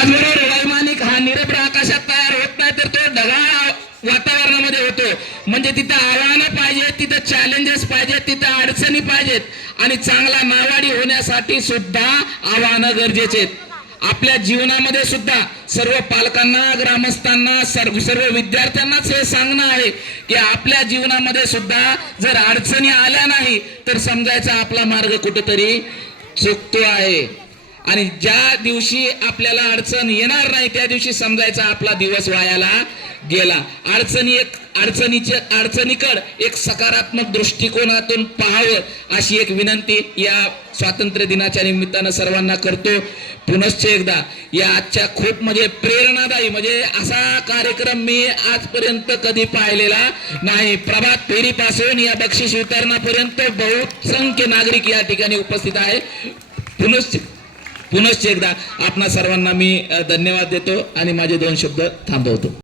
त्याचबरोबर वैमानिक हा निरभ्र आकाशात तयार होत नाही, तर तो ढगाळ वातावरणामध्ये होतो. म्हणजे तिथं आव्हानं पाहिजेत, तिथं चॅलेंजेस पाहिजेत, तिथं अडचणी पाहिजेत आणि चांगला नावाडी होण्यासाठी सुद्धा आव्हानं गरजेचे आहेत. आपल्या जीवनामध्ये सुद्धा सर्व पालकांना, ग्रामस्थांना, सर्व विद्यार्थ्यांनाच हे सांगणं आहे की आपल्या जीवनामध्ये सुद्धा जर अडचणी आल्या नाही तर समजायचा आपला मार्ग कुठेतरी चुकतो आहे. आणि ज्या दिवशी आपल्याला अडचण येणार नाही त्या दिवशी समजायचा आपला दिवस वायाला गेला. अडचणीकडे एक सकारात्मक दृष्टिकोनातून पाहावं अशी एक विनंती या स्वातंत्र्य दिनाच्या निमित्तानं सर्वांना करतो. पुनश्च एकदा या आजच्या खूप म्हणजे प्रेरणादायी म्हणजे असा कार्यक्रम मी आजपर्यंत कधी पाहिलेला नाही. प्रभात फेरीपासून या बक्षीस वितरणापर्यंत बहुसंख्य नागरिक या ठिकाणी उपस्थित आहे. पुनश्च एकदा आपणा सर्वांना मी धन्यवाद देतो आणि माझे 2 शब्द थांबवतो.